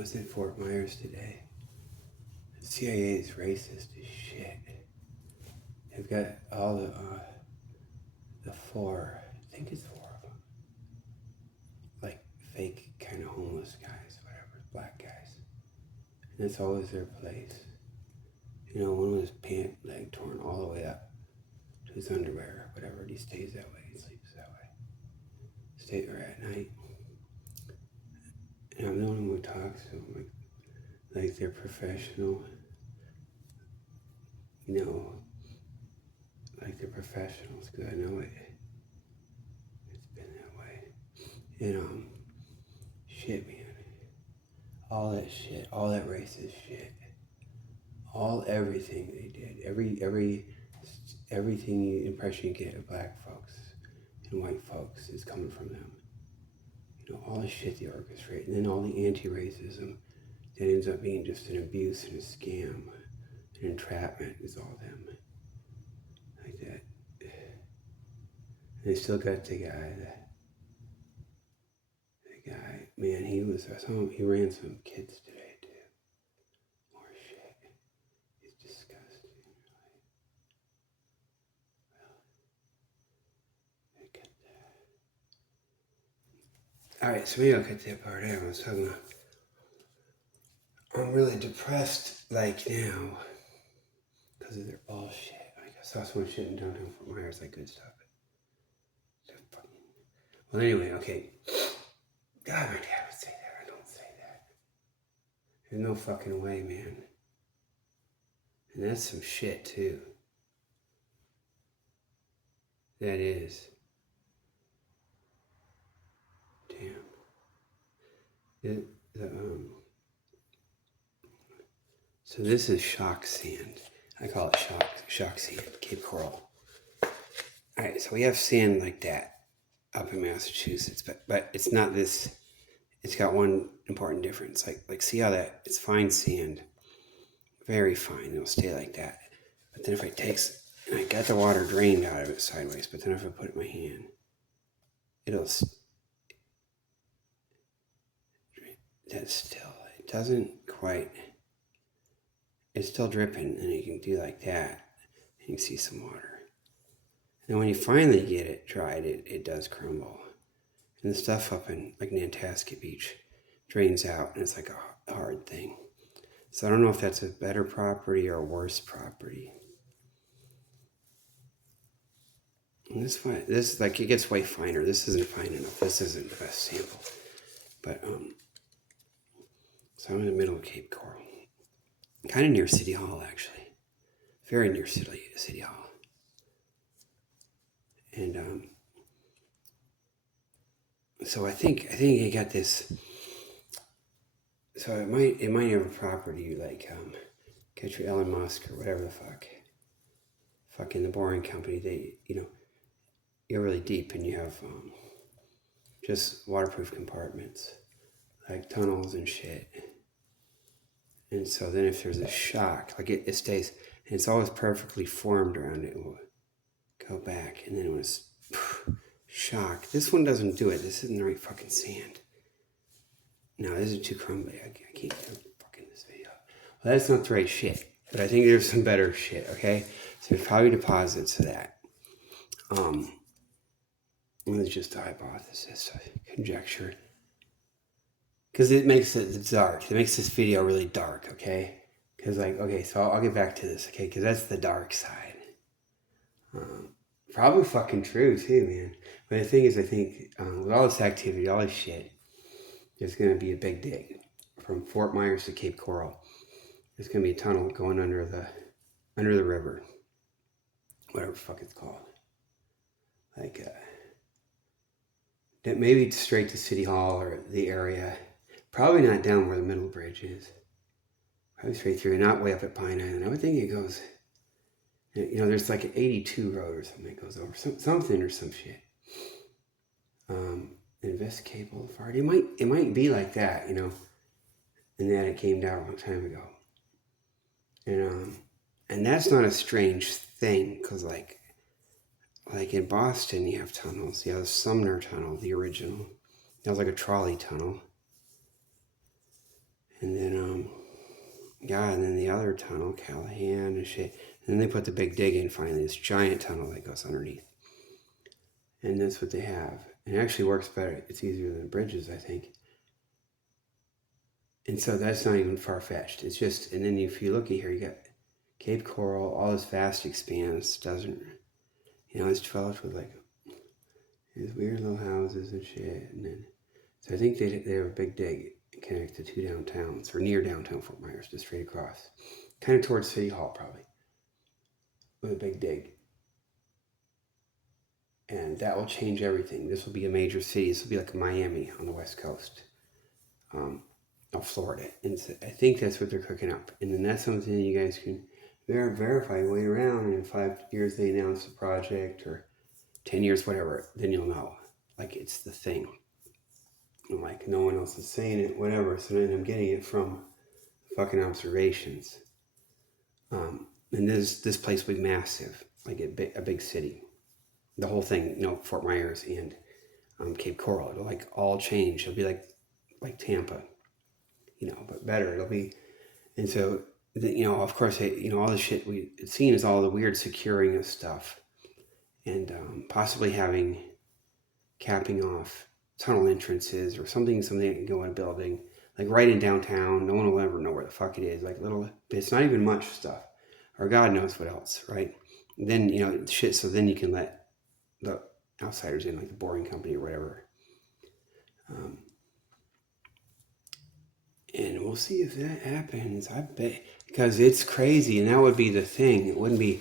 was in Fort Myers today. The CIA is racist as shit. They've got all the four, I think it's four of them, like fake kind of homeless guys, whatever, black guys. And that's always their place. You know, one with his pant leg torn all the way up to his underwear, whatever, and he stays that way, he sleeps that way. Stay there at night. And I'm the only one who talks to them like they're professional. You know, like they're professionals, because I know it. It's been that way. And, shit, man. All that shit, all that racist shit. Everything they did. Everything impression you get of black folks and white folks is coming from them. You know, all the shit they orchestrate. And then all the anti-racism that ends up being just an abuse and a scam. An entrapment is all them. Like that. And they still got the guy, man, he ran some kids today too. More shit. He's disgusting. Well, I get that. Alright, so maybe I'll cut that part out. I was talking about, I'm really depressed, like, now, because of their bullshit. Like, I saw someone shitting downtown Fort Myers, like, good stuff. Well, anyway, okay. God, my dad would say that. I don't say that. There's no fucking way, man. And that's some shit, too. That is. Damn. So this is shock sand. I call it shock sand, Cape Coral. Alright, so we have sand like that up in Massachusetts, but it's not this. It's got one important difference. Like see how that, it's fine sand, very fine, it'll stay like that. But then if I and I got the water drained out of it sideways, but then if I put it in my hand, it doesn't quite, it's still dripping, and you can do like that, and you can see some water. And when you finally get it dried, it does crumble. And the stuff up in like Nantasket Beach drains out, and it's like a hard thing. So I don't know if that's a better property or a worse property. And this like, it gets way finer. This isn't fine enough. This isn't the best sample. But so I'm in the middle of Cape Coral, kind of near City Hall, actually, very near City Hall. And so I think you got this. So it might have a property like get your Elon Musk or whatever the fucking the Boring Company. They, you know, you're really deep and you have just waterproof compartments, like tunnels and shit. And so then if there's a shock, like it stays, and it's always perfectly formed around it. It will go back, and then it was shock. This one doesn't do it. This isn't the right fucking sand. No, this is too crumbly. I can't do fucking this video. Well, that's not the right shit. But I think there's some better shit, okay? So there's probably deposits of that. It's just a hypothesis, a conjecture. Because it makes it dark. It makes this video really dark, okay? Because like, okay, so I'll get back to this, okay? Because that's the dark side. Probably fucking true too, man. But the thing is, I think with all this activity, all this shit, there's going to be a big dig from Fort Myers to Cape Coral. There's going to be a tunnel going under the river, whatever the fuck it's called. Like that, maybe straight to City Hall or the area. Probably not down where the middle bridge is. Probably straight through, not way up at Pine Island. I would think it goes. You know, there's like an 82 road or something that goes over something or some shit. Investigate Boulevard. It might be like that, you know, and that it came down a long time ago. And that's not a strange thing, because like in Boston, you have tunnels. You have the Sumner Tunnel, the original. That was like a trolley tunnel. And then, yeah, and then the other tunnel, Callahan and shit. And then they put the big dig in finally, this giant tunnel that goes underneath. And that's what they have. And it actually works better. It's easier than bridges, I think. And so that's not even far-fetched. It's just, and then if you look at here, you got Cape Coral, all this vast expanse doesn't, it's developed with like these weird little houses and shit. And then, so I think they have a big dig and connect the two downtowns, or near downtown Fort Myers, just straight across. Kind of towards City Hall, probably, with a big dig. And that will change everything. This will be a major city. This will be like Miami on the West Coast. Of Florida. And so I think that's what they're cooking up. And then that's something you guys can verify, wait around, and in 5 years they announce the project, or 10 years, whatever, then you'll know. Like, it's the thing. And like, no one else is saying it, whatever. So then I'm getting it from fucking observations. And this place will be massive, like a big city. The whole thing, Fort Myers and Cape Coral, it'll like all change. It'll be like Tampa. But better. It'll be, and so, of course, all the shit we've seen is all the weird securing of stuff, and possibly capping off tunnel entrances or something that can go in a building, like right in downtown. No one will ever know where the fuck it is. Like it's not even much stuff, or God knows what else, right? And then, shit, so then you can let the outsiders in, like the Boring Company or whatever. And we'll see if that happens. I bet, because it's crazy, and that would be the thing. It wouldn't be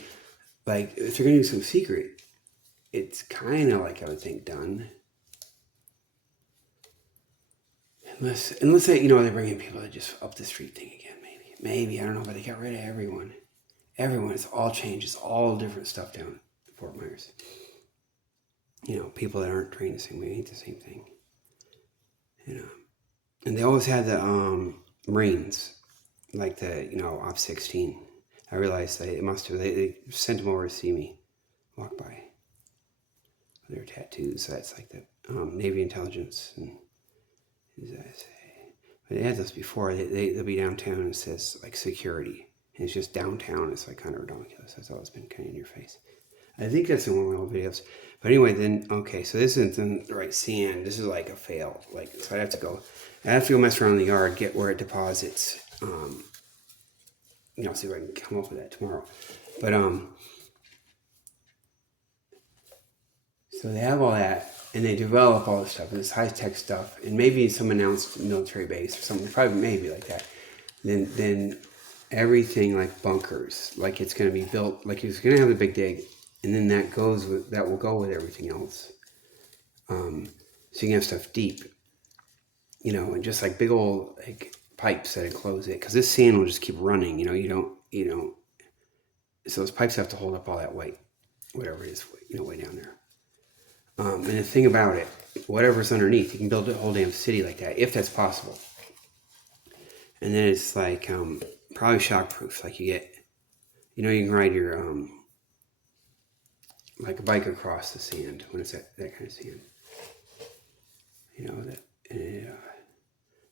like, if they're gonna do some secret, it's kind of like, I would think, done. Unless they, they bring in people that just up the street thing again. Maybe I don't know, but they got rid of everyone. It's all changes, all different stuff down at Fort Myers. People that aren't trained the same way ain't the same thing. And they always had the Marines, like the, Op 16. I realized it must have, they sent them over to see me walk by. Their tattoos, so that's like the Navy intelligence. And but they had this before. They'll be downtown and it says like security. And it's just downtown. It's like kind of ridiculous. That's always been kind of in your face. I think that's in one of my old videos. But anyway, then, okay, so this isn't the right sand. This is like a fail. So I have to go mess around in the yard, get where it deposits. See if I can come up with that tomorrow. But, so they have all that, and they develop all this stuff, and this high-tech stuff, and maybe some announced military base or something, probably maybe like that. Then everything like bunkers, like it's going to be built, like it's going to have the big dig, and then that will go with everything else. So you can have stuff deep, and just like big old like pipes that enclose it, because this sand will just keep running. So those pipes have to hold up all that weight, whatever it is, way down there. And the thing about it, whatever's underneath, you can build a whole damn city like that, if that's possible. And then it's like probably shockproof. Like you get, you can ride your like a bike across the sand when it's that kind of sand.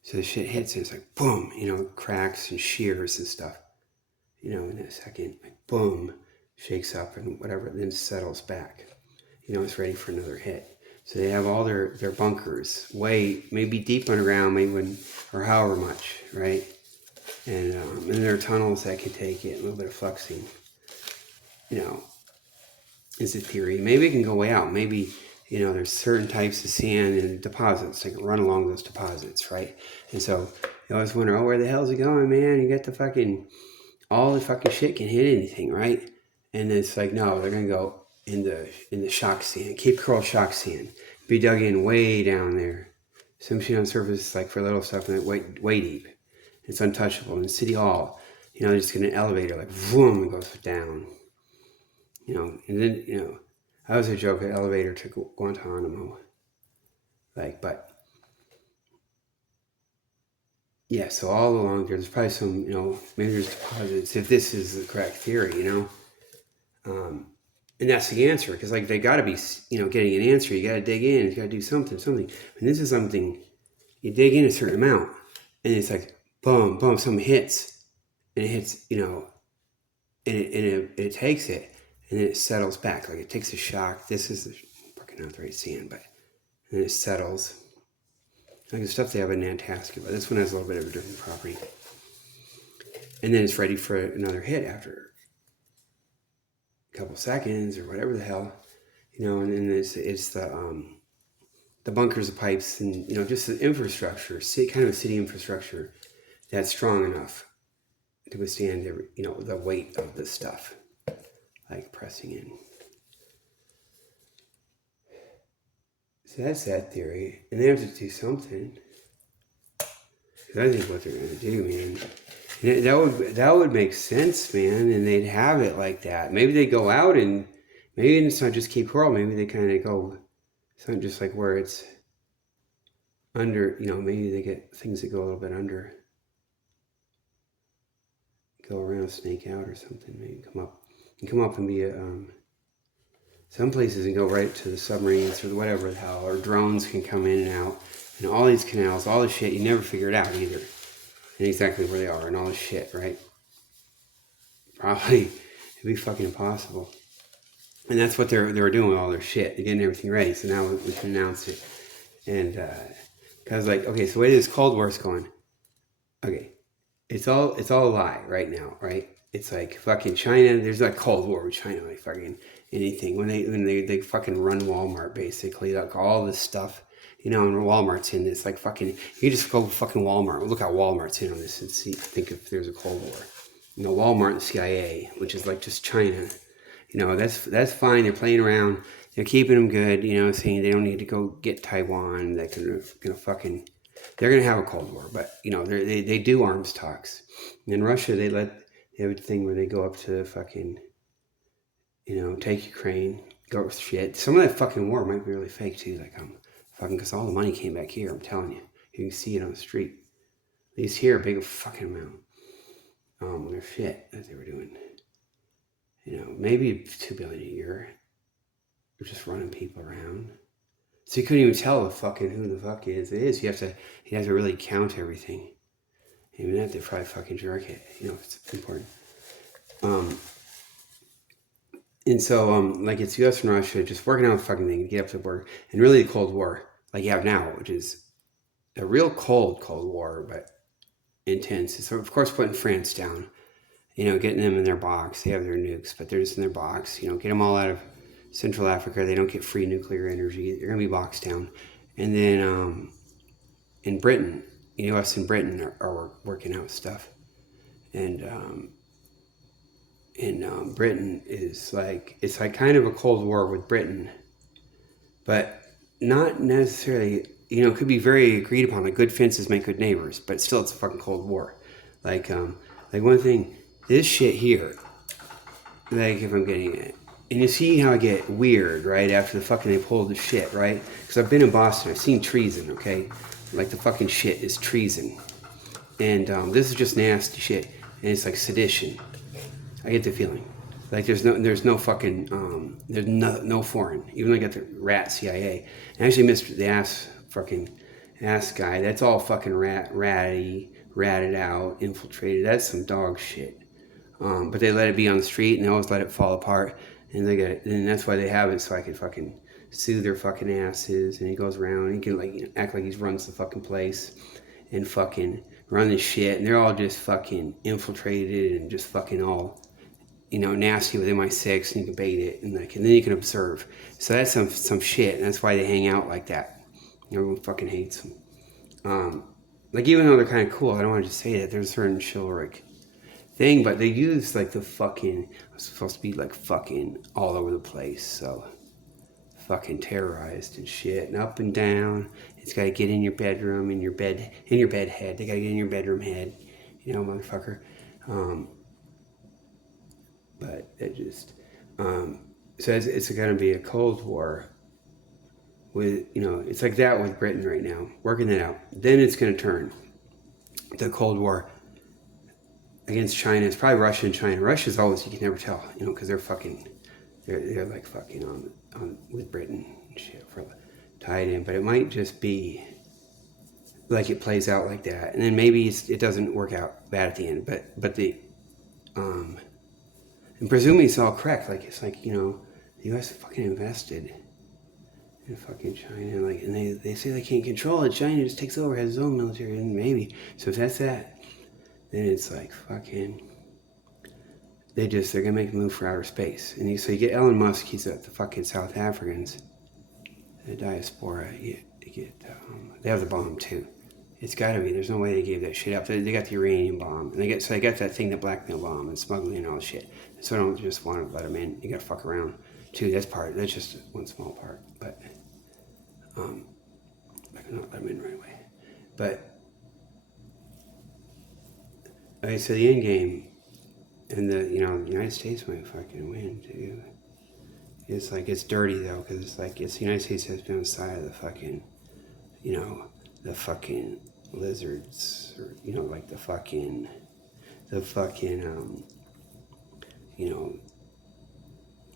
So the shit hits and it's like boom, cracks and shears and stuff. In a second, like boom, shakes up and whatever, then settles back. It's ready for another hit. So they have all their bunkers maybe deep underground, or however much, right? And there are tunnels that can take it, a little bit of fluxing. Is a theory. Maybe it can go way out. Maybe, there's certain types of sand and deposits that can run along those deposits, right? And so you always wonder, where the hell's it going, man? You got all the fucking shit can hit anything, right? And it's like, no, they're gonna go in the shock sand, Cape Coral shock sand, be dug in way down there. Some shit on the surface, like for little stuff, and way deep. It's untouchable. In City Hall, just get an elevator, like boom, it goes down. And then, I was a joke, an elevator to Guantanamo. But yeah, so all along there's probably some, maybe there's deposits, if this is the correct theory, and that's the answer, because like they got to be, getting an answer. You got to dig in. You got to do something. And this is something you dig in a certain amount, and it's like boom, boom, something hits, and it hits, and it takes it, and then it settles back. Like it takes a shock. This is fucking not the right sand, but and it settles. Like the stuff they have in Nantasket, but this one has a little bit of a different property. And then it's ready for another hit after a couple seconds or whatever the hell, and then it's the bunkers, the pipes, and just the infrastructure, kind of a city infrastructure that's strong enough to withstand the weight of the stuff, like pressing in. So that's that theory, and they have to do something. Because I think what they're gonna do, man, that would make sense, man, and they'd have it like that. Maybe they go out and maybe it's not just Cape Coral. Maybe they kind of go. It's not just like where it's under. Maybe they get things that go a little bit under. Go around, snake out or something. Maybe come up and be a. Some places can go right to the submarines or whatever the hell, or drones can come in and out, and all these canals, all this shit, you never figure it out either, and exactly where they are, and all this shit, right? Probably, it'd be fucking impossible. And that's what they were doing with all their shit. They're getting everything ready, so now we can announce it. And, because okay, so the way this Cold War's going, okay, it's all a lie right now, right? It's like fucking China. There's like Cold War with China, like fucking anything. When they fucking run Walmart, basically, like all this stuff, and Walmart's in this. Like fucking, you just go fucking Walmart. Look how Walmart's in on this and think if there's a Cold War. Walmart and CIA, which is like just China. That's fine. They're playing around. They're keeping them good. Saying they don't need to go get Taiwan. They're gonna have a Cold War, but they do arms talks. In Russia, they have a thing where they go up to fucking, take Ukraine, go with shit. Some of that fucking war might be really fake too. Like fucking, because all the money came back here. I'm telling you, you can see it on the street. At least here, a big fucking amount. Their shit that they were doing. Maybe $2 billion a year. They're just running people around. So you couldn't even tell who the fuck it is. You have to really count everything. Even that, they probably fucking jerk it. It's important. And so, like, it's U.S. and Russia just working on the fucking thing to get up to the border. And really the Cold War, like you have now, which is a real Cold War, but intense. So, of course, putting France down. Getting them in their box. They have their nukes, but they're just in their box. Get them all out of Central Africa. They don't get free nuclear energy. They're going to be boxed down. And then in Britain, U.S. and Britain are working out stuff. And Britain is like, it's like kind of a Cold War with Britain, but not necessarily, it could be very agreed upon. Like good fences make good neighbors, but still it's a fucking Cold War. Like one thing, this shit here, like if I'm getting it, and you see how I get weird, right, after the fucking they pulled the shit, right? Because I've been in Boston, I've seen treason, okay? Like the fucking shit is treason. And this is just nasty shit. And it's like sedition. I get the feeling. Like there's no fucking, there's no foreign. Even though I got the rat CIA. And I actually missed the ass guy. That's all fucking ratted out, infiltrated. That's some dog shit. But they let it be on the street, and they always let it fall apart, and and that's why they have it, so I can fucking sue their fucking asses. And he goes around, and he can act like he runs the fucking place, and fucking run the shit, and they're all just fucking infiltrated and just fucking all, nasty with MI6, and you can bait it, and then you can observe. So that's some shit, and that's why they hang out like that. Everyone fucking hates them. Like even though they're kind of cool, I don't want to just say that there's a certain chivalric thing, but they use like the fucking, it's supposed to be like fucking all over the place, so fucking terrorized and shit, and up and down. It's got to get in your bedroom, in your bed head. They got to get in your bedroom head, motherfucker. But it just, so it's going to be a Cold War with, it's like that with Britain right now, working that out. Then it's going to turn the Cold War against China. It's probably Russia and China. Russia's always, you can never tell, because they're like fucking on with Britain and shit for tied in. But it might just be like it plays out like that, and then maybe it doesn't work out bad at the end, but and presumably it's all correct. Like it's like, the U.S. fucking invested in fucking China, like, and they say they can't control it. China just takes over, has its own military, and maybe. So if that's that, then it's like fucking. They're gonna make a move for outer space, and so you get Elon Musk. He's at the fucking South Africans, the diaspora. They have the bomb too. It's got to be. There's no way they gave that shit up. They got the uranium bomb, and they got that thing, the blackmail bomb, and smuggling and all this shit. So I don't just want to let them in. You got to fuck around too. That's just one small part, but I cannot let them in right away. But okay, so the end game, and the United States might fucking win too. It's like it's dirty though, because it's the United States has been on the side of the fucking, the fucking lizards, or like the fucking the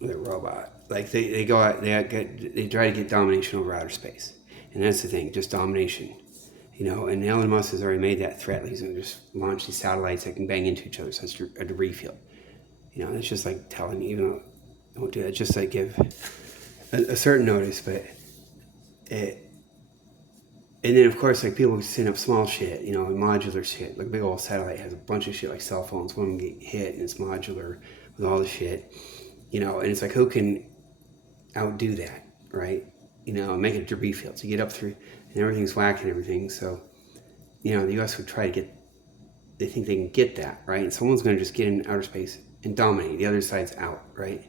robot. Like they go out, they try to get domination over outer space, and that's the thing, just domination. And Elon Musk has already made that threat. He's going to just launch these satellites that can bang into each other, so it's a debris field. It's just like telling, even though I won't do that, just like give a certain notice, but and then of course, like people send up small shit, modular shit. Like a big old satellite has a bunch of shit like cell phones. One get hit and it's modular with all the shit, and it's like, who can outdo that, right? Make a debris field to get up through, and everything's whack and everything. So, the U.S. would try to get. They think they can get that, right? And someone's going to just get in outer space and dominate. The other side's out, right?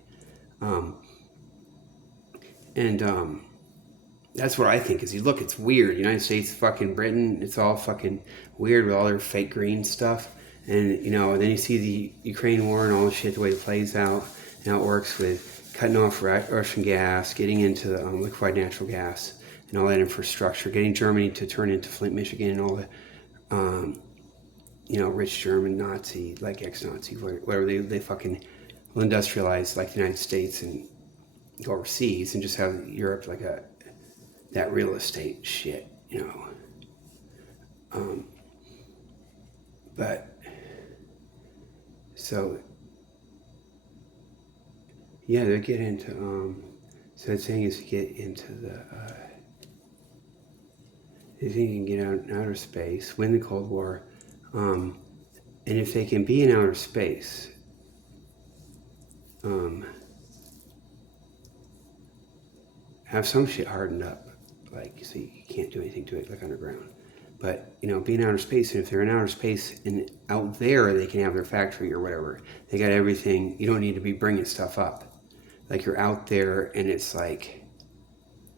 That's what I think. Is you look, it's weird. United States, fucking Britain, it's all fucking weird with all their fake green stuff. And then you see the Ukraine war and all the shit, the way it plays out, and how it works with cutting off Russian gas, getting into liquefied natural gas, and all that infrastructure, getting Germany to turn into Flint, Michigan, and all the rich German Nazi, like ex-Nazi, whatever they fucking will industrialize like the United States and go overseas and just have Europe like that real estate shit, but so yeah, they get into so the thing is to get into they think you can get out in outer space, win the Cold War, and if they can be in outer space, have some shit hardened up, like, so you can't do anything to it, like underground. But, be in outer space, and if they're in outer space and out there, they can have their factory or whatever. They got everything. You don't need to be bringing stuff up. Like, you're out there, and it's like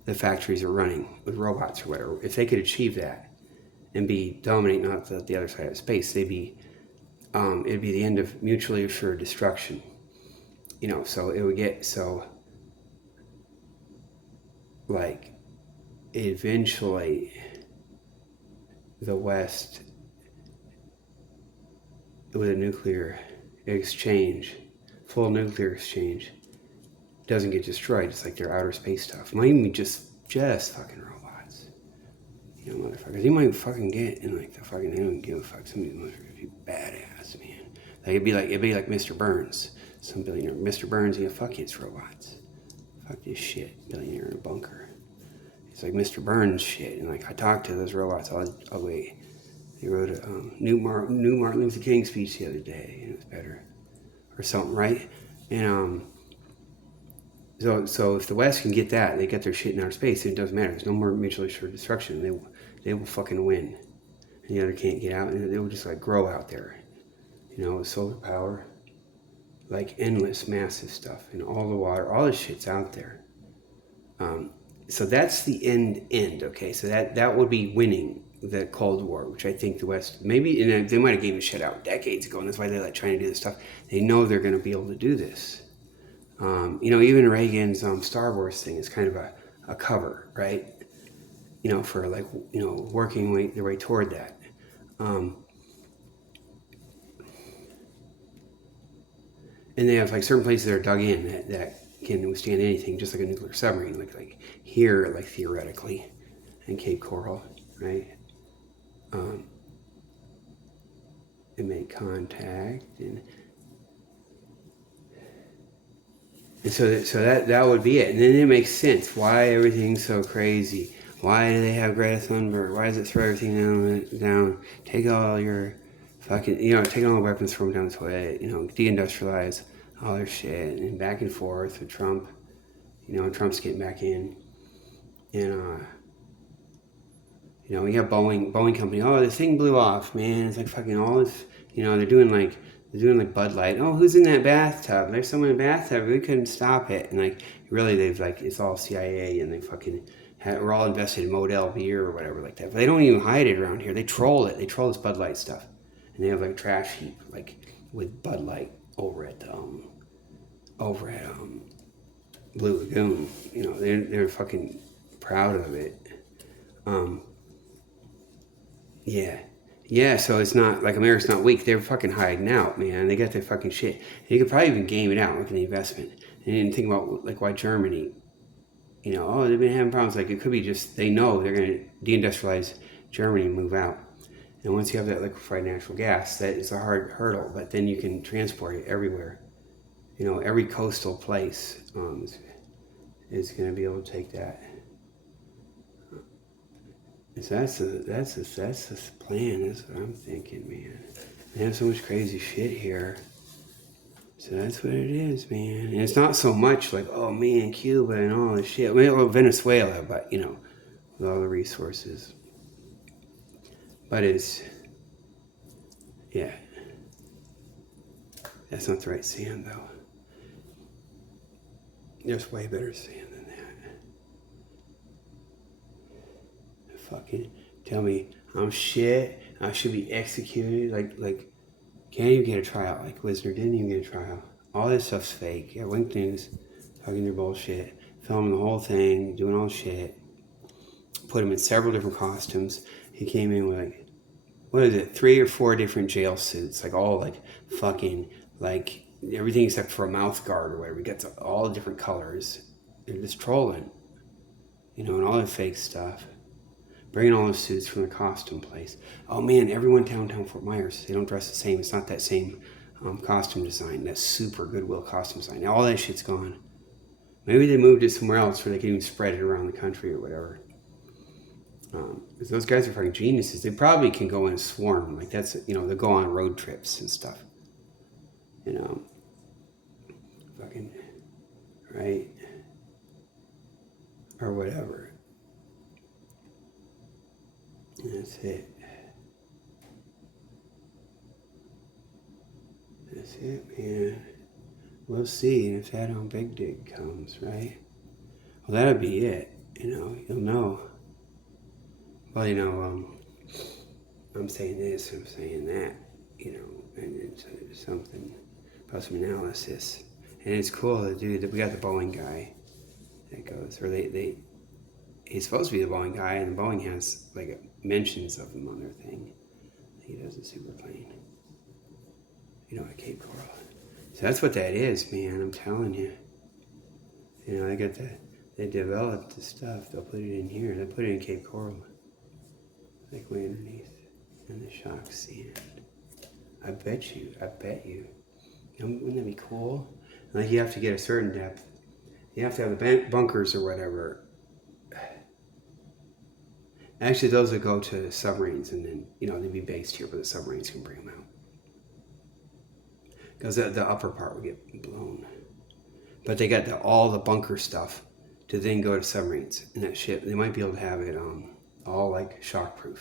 the factories are running with robots or whatever. If they could achieve that and be dominating not the other side of space, it'd be the end of mutually assured destruction. So it would get like eventually the West, with a nuclear exchange, full nuclear exchange, doesn't get destroyed. It's like their outer space stuff. It might even be just fucking robots. Motherfuckers. You might fucking get in like the fucking, they don't give a fuck. Some of these motherfuckers be badass, man. Like it'd be like Mr. Burns. Some billionaire. Mr. Burns, fuck it's robots. Fuck this shit. Billionaire in a bunker. It's like Mr. Burns shit. And like I talked to those robots all the way. They wrote a new Martin Luther King speech the other day, and it was better. Or something, right? And so if the West can get that, they get their shit in outer space, it doesn't matter. There's no more mutually assured destruction. They will fucking win. And the other can't get out, and they will just like grow out there. With solar power. Like endless, massive stuff, and all the water, all this shit's out there. So that's the end. Okay, so that would be winning the Cold War, which I think the West maybe, and they might have given shit out decades ago, and that's why they're like trying to do this stuff. They know they're going to be able to do this. Even Reagan's Star Wars thing is kind of a cover, right? For like working their way toward that. And they have like certain places that are dug in that can withstand anything, just like a nuclear submarine, like here, like theoretically, in Cape Coral, right? and make contact, and so that would be it. And then it makes sense why everything's so crazy. Why do they have Greta Thunberg? Why does it throw everything down? Take all your fucking, take all the weapons from down the toilet, deindustrialize all their shit, and back and forth with Trump. Trump's getting back in. And, we got Boeing company. Oh, this thing blew off, man. It's like fucking all this, they're doing like Bud Light. Oh, who's in that bathtub? There's someone in the bathtub. We couldn't stop it. And like, really, they've like, it's all CIA, and they fucking, we're all invested in Model beer or whatever like that. But they don't even hide it around here. They troll it. They troll this Bud Light stuff. And they have like a trash heap, like with Bud Light over at Blue Lagoon. They're fucking proud of it. Yeah, so it's not like America's not weak. They're fucking hiding out, man. They got their fucking shit. You could probably even game it out, look at the investment. And then think about like why Germany, they've been having problems. Like it could be just they know they're gonna deindustrialize Germany and move out. And once you have that liquefied natural gas, that is a hard hurdle, but then you can transport it everywhere. Every coastal place is going to be able to take that. So that's the plan. That's what I'm thinking, man. They have so much crazy shit here. So that's what it is, man. And it's not so much like, oh man, Cuba and all this shit. Well, Venezuela, but with all the resources. But yeah. That's not the right sand, though. There's way better sand than that. Fucking tell me I'm shit. I should be executed. Like can't even get a trial. Like Wisner didn't even get a trial. All this stuff's fake. Yeah, Wink News talking their bullshit, filming the whole thing, doing all shit. Put him in several different costumes. He came in with like, what is it, 3 or 4 different jail suits, like all like fucking like everything except for a mouth guard or whatever. He gets all the different colors. They're just trolling, and all that fake stuff. Bringing all those suits from the costume place. Oh man, everyone downtown Fort Myers, they don't dress the same. It's not that same costume design, that super Goodwill costume design. Now all that shit's gone. Maybe they moved it somewhere else where they can even spread it around the country or whatever. Because those guys are fucking geniuses. They probably can go in a swarm. Like that's, they'll go on road trips and stuff. Fucking, right? Or whatever. That's it. That's it, man. We'll see if that on Big Dig comes, right? Well, that'll be it. You'll know. Well, I'm saying this, I'm saying that, and it's something about some analysis. And it's cool, the dude that we got the Boeing guy that goes, or he's supposed to be the Boeing guy, and the Boeing has like mentions of him on their thing. He does a super plane, at Cape Coral. So that's what that is, man. I'm telling you. They developed the stuff. They'll put it in here. They'll put it in Cape Coral, like way underneath, in the shock sand. I bet you. Wouldn't that be cool? Like you have to get a certain depth. You have to have the bunkers or whatever. Actually, those would go to submarines, and then they'd be based here, but the submarines can bring them out. Because the upper part would get blown. But they got all the bunker stuff to then go to submarines in that ship. They might be able to have it all like shockproof.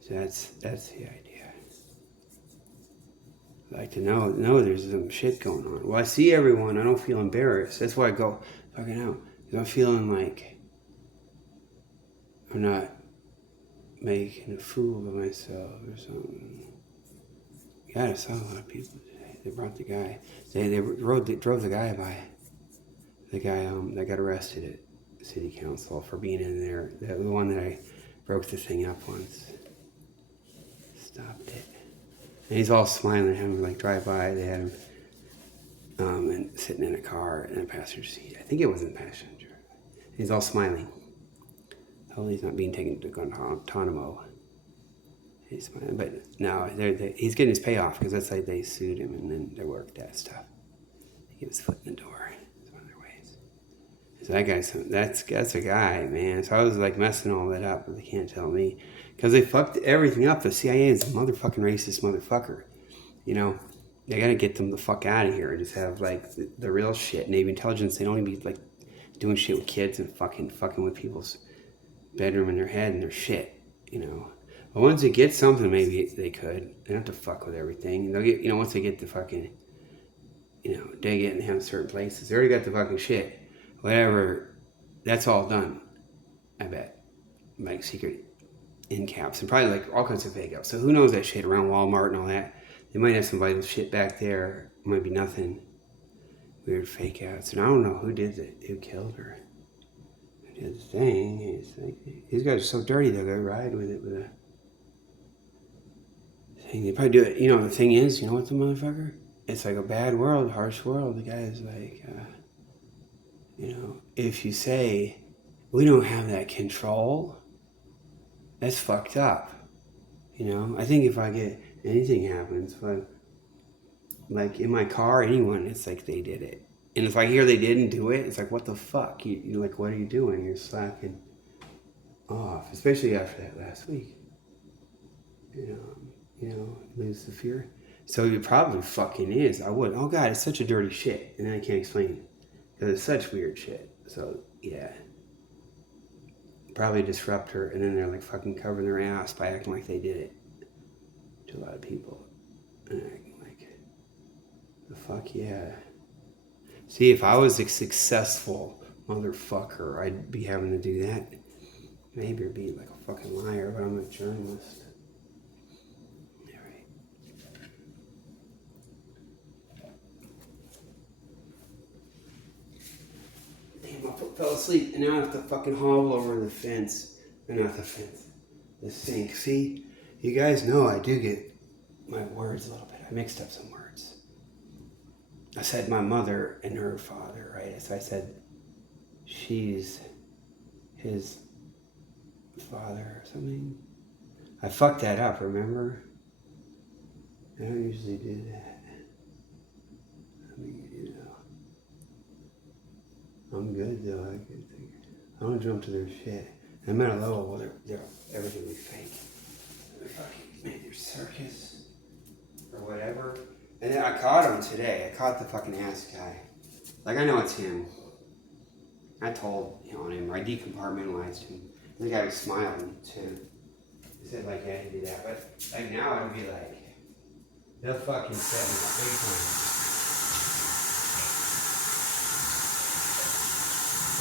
So that's the idea. I like to know there's some shit going on. Well, I see everyone. I don't feel embarrassed. That's why I go fucking out. Because I'm feeling like I'm not making a fool of myself or something. God, I saw a lot of people today. They brought the guy. They drove the guy by. The guy that got arrested at city council for being in there. The one that I broke the thing up once. Stopped it. And he's all smiling at him, like drive by. They had him and sitting in a car in a passenger seat. I think it was in passenger. He's all smiling. Hopefully he's not being taken to Guantanamo. But no, he's getting his payoff because that's like they sued him and then they worked that stuff. He gets his foot in the door. That's one of their ways. So that guy's that's a guy, man. So I was like messing all that up, but they can't tell me because they fucked everything up. The CIA is a motherfucking racist motherfucker. You know, they gotta get them the fuck out of here and just have like the real shit. Navy intelligence. They don't even be like doing shit with kids and fucking with people's bedroom in their head and their shit. You know. But once they get something, maybe they could. They don't have to fuck with everything. They'll get, once they get the fucking, dig it and have certain places. They already got the fucking shit. Whatever, that's all done. I bet. Like secret in caps and probably like all kinds of fake ups. So who knows that shit around Walmart and all that? They might have some vital shit back there. It might be nothing. Weird fake outs. And I don't know who did it. Who killed her? Who did the thing? It's like, these guys are so dirty they'll go ride with it with a thing. They probably do it. The thing is, you know what the motherfucker? It's like a bad world, harsh world. The guy is like, if you say, we don't have that control, that's fucked up. I think if I get, anything happens, but like in my car, anyone, it's like they did it. And if I hear they didn't do it, it's like, what the fuck? You're like, what are you doing? You're slacking off, especially after that last week. Lose the fear. So it probably fucking is. I would. Oh God, it's such a dirty shit, and I can't explain it because it's such weird shit. So yeah, probably disrupt her, and then they're like fucking covering their ass by acting like they did it to a lot of people, and acting like the fuck yeah. See, if I was a successful motherfucker, I'd be having to do that. Maybe or be like a fucking liar, but I'm a journalist. Fell asleep, and now I have to fucking hobble over the fence. Or not the fence, the sink. See, you guys know I do get my words a little bit. I mixed up some words. I said my mother and her father, right? So I said she's his father or something. I fucked that up, remember? I don't usually do that. I'm good though. I don't jump to their shit. I'm at a level where they're everything will be fake. They're fucking made their circus or whatever. And then I caught him today. I caught the fucking ass guy. Like I know it's him. I told on him, or I decompartmentalized him. The guy was smiling too. He said like, yeah, he did that. But like now it'll be like, they'll fucking set me up big time.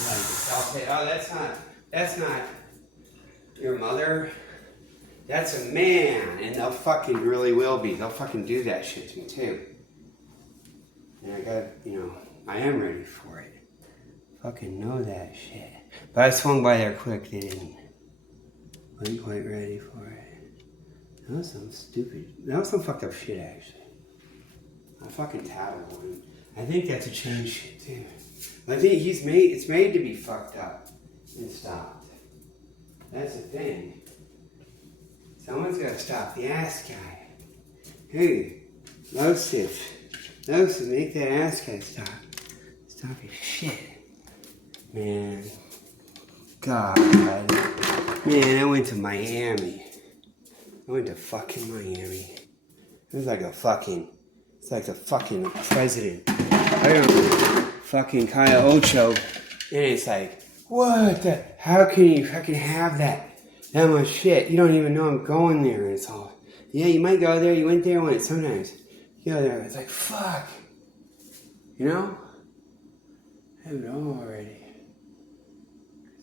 Like, I'll say, oh, that's not your mother. That's a man. And they'll fucking really will be. They'll fucking do that shit to me too. And I got, I am ready for it. Fucking know that shit. But I swung by there quick, they didn't. Wasn't quite ready for it. That was some fucked up shit actually. I fucking tattled one. I think that's a change shit too. I think it's made to be fucked up and stopped. That's the thing. Someone's got to stop the ass guy. Hey, Losif, make that ass guy stop. Stop your shit. Man. God. Man, I went to Miami. I went to fucking Miami. It was like it's like the fucking president. I don't know. Fucking Kaya Ocho, and it's like, what the, how can you fucking have that much shit? You don't even know I'm going there, and it's all, yeah, you might go there, you went there once, sometimes, you go there, it's like, fuck, I have it all already,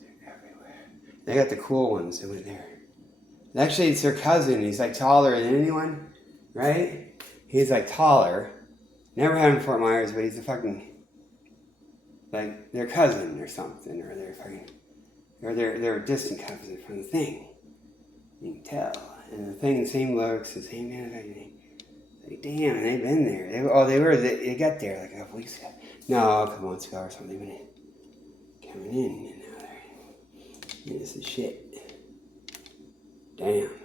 they're everywhere, they got the cool ones that went there, actually, it's their cousin, he's like taller than anyone, right, he's like taller, never had him in Fort Myers, but he's a fucking, like their cousin or something, or they're a distant cousin from the thing. You can tell. And the thing, the same looks, the same manufacturing. Like, damn, and they've been there. They got there like a couple weeks ago. No, a couple months ago or something. When they coming in, and now This is shit. Damn.